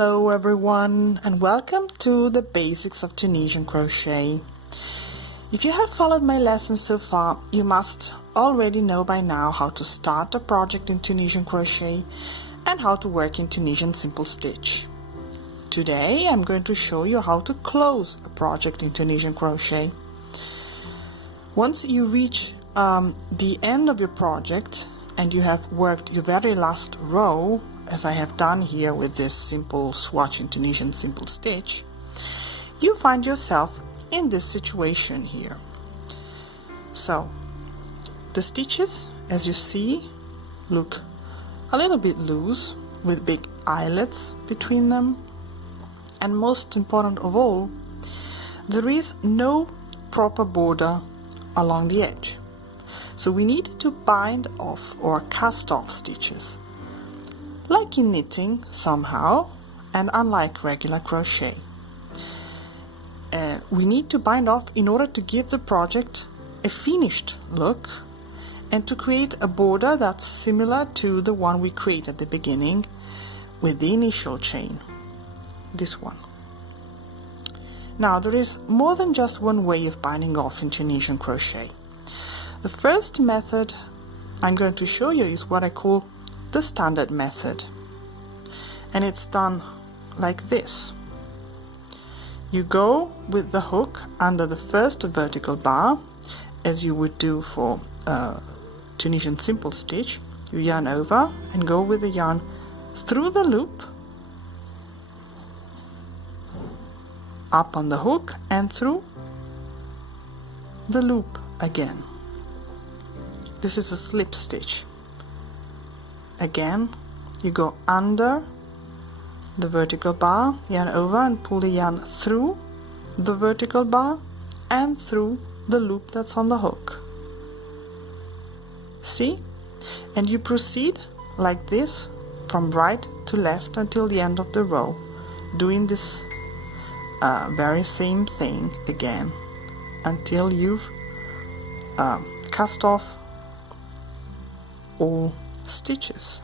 Hello everyone, and welcome to the basics of Tunisian crochet. If you have followed my lessons so far, you must already know by now how to start a project in Tunisian crochet and how to work in Tunisian simple stitch. Today I'm going to show you how to close a project in Tunisian crochet. Once you reach the end of your project and you have worked your very last row, as I have done here with this simple swatch in Tunisian simple stitch, you find yourself in this situation here. So the stitches, as you see, look a little bit loose with big eyelets between them, and most important of all, there is no proper border along the edge. So we need to bind off or cast off stitches, like in knitting somehow, and unlike regular crochet. We need to bind off in order to give the project a finished look and to create a border that's similar to the one we create at the beginning with the initial chain, this one. Now there is more than just one way of binding off in Tunisian crochet. The first method I'm going to show you is what I call the standard method, and it's done like this. You go with the hook under the first vertical bar, as you would do for Tunisian simple stitch. You yarn over and go with the yarn through the loop, up on the hook and through the loop again. This is a slip stitch. Again, you go under the vertical bar, yarn over and pull the yarn through the vertical bar and through the loop that's on the hook. See? And you proceed like this from right to left until the end of the row, doing this very same thing again until you've cast off all stitches.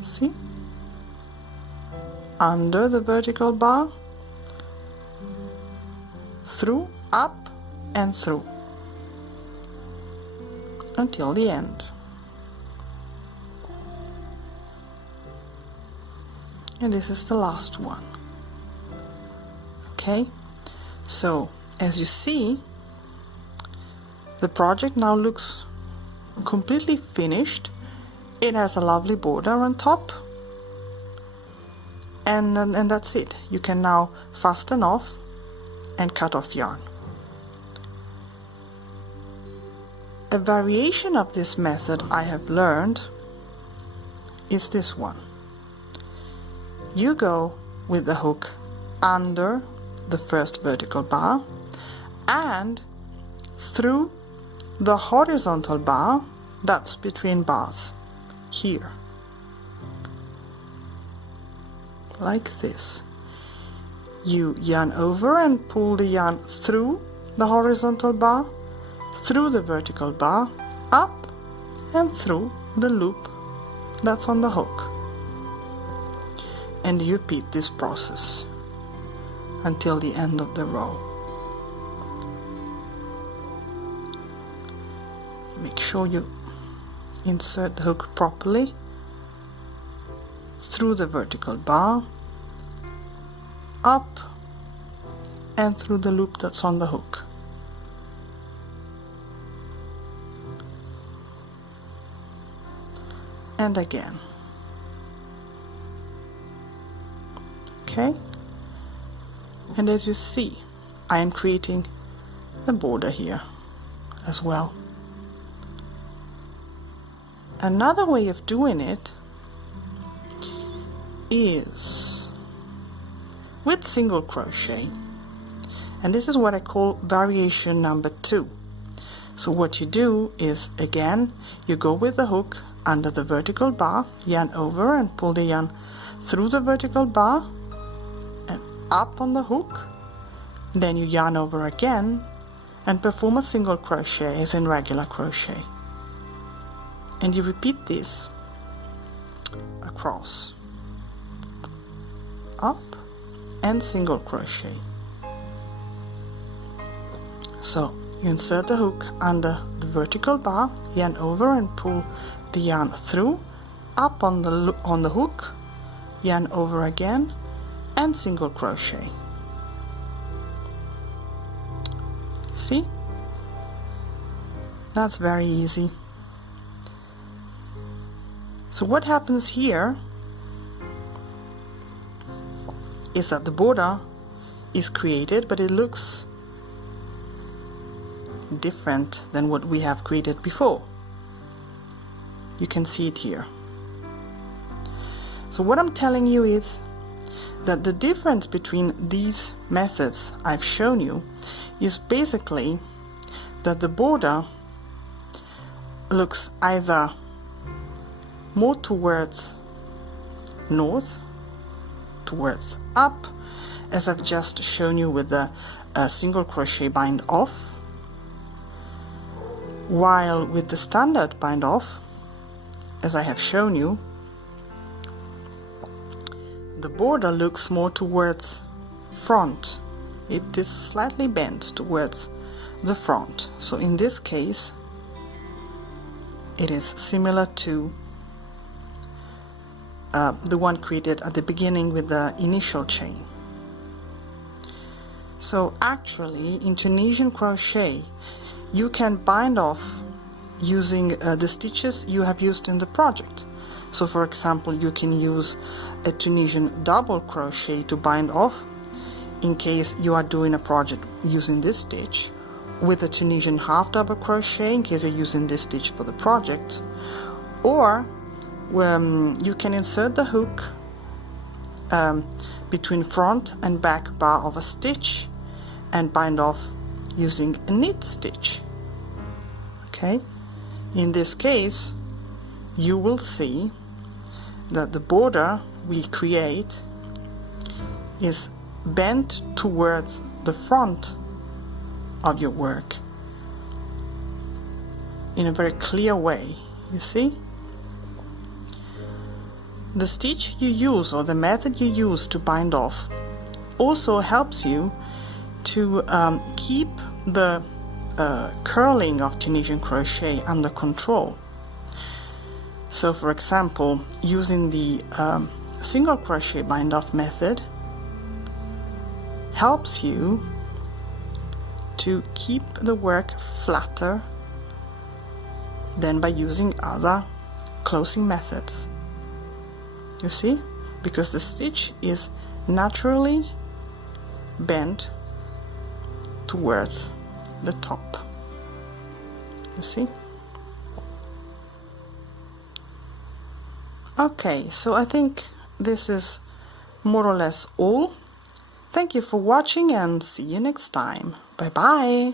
See? Under the vertical bar, through, up and through until the end. And this is the last one. Okay, so as you see, the project now looks completely finished. It has a lovely border on top, and that's it. You can now fasten off and cut off yarn. A variation of this method I have learned is this one. You go with the hook under the first vertical bar and through the horizontal bar that's between bars here, like this. You yarn over and pull the yarn through the horizontal bar, through the vertical bar, up and through the loop that's on the hook, and you repeat this process until the end of the row. Make sure you insert the hook properly through the vertical bar, up and through the loop that's on the hook. And again. Okay? And as you see, I am creating a border here as well. Another way of doing it is with single crochet, and this is what I call variation number 2. So what you do is, again, you go with the hook under the vertical bar, yarn over and pull the yarn through the vertical bar and up on the hook, then you yarn over again and perform a single crochet as in regular crochet. And you repeat this a across, up and single crochet. So you insert the hook under the vertical bar, yarn over and pull the yarn through, up on the hook, yarn over again and single crochet. See? That's very easy. So what happens here is that the border is created, but it looks different than what we have created before. You can see it here. So what I'm telling you is that the difference between these methods I've shown you is basically that the border looks either more towards north, towards up, as I've just shown you with the single crochet bind off, while with the standard bind off, as I have shown you, the border looks more towards front. It is slightly bent towards the front. So in this case it is similar to the one created at the beginning with the initial chain. So actually in Tunisian crochet you can bind off using the stitches you have used in the project. So for example, you can use a Tunisian double crochet to bind off in case you are doing a project using this stitch, with a Tunisian half double crochet in case you're using this stitch for the project, or you can insert the hook between front and back bar of a stitch and bind off using a knit stitch. Okay, in this case you will see that the border we create is bent towards the front of your work in a very clear way. You see, the stitch you use or the method you use to bind off also helps you to keep the curling of Tunisian crochet under control. So for example, using the single crochet bind off method helps you to keep the work flatter than by using other closing methods. You see, because the stitch is naturally bent towards the top. You see? Okay, so I think this is more or less all. Thank you for watching and see you next time. Bye bye!